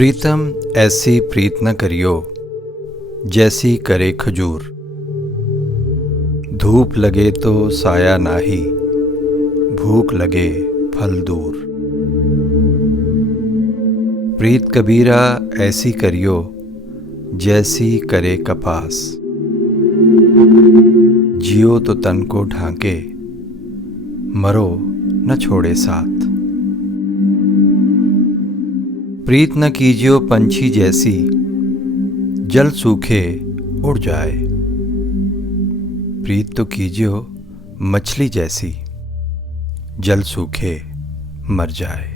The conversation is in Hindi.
प्रीतम ऐसी प्रीत न करियो जैसी करे खजूर। धूप लगे तो साया नाही, भूख लगे फल दूर। प्रीत कबीरा ऐसी करियो जैसी करे कपास। जियो तो तन को ढांके, मरो न छोड़े साथ। प्रीत न कीजियो पंछी जैसी, जल सूखे उड़ जाए। प्रीत तो कीजियो मछली जैसी, जल सूखे मर जाए।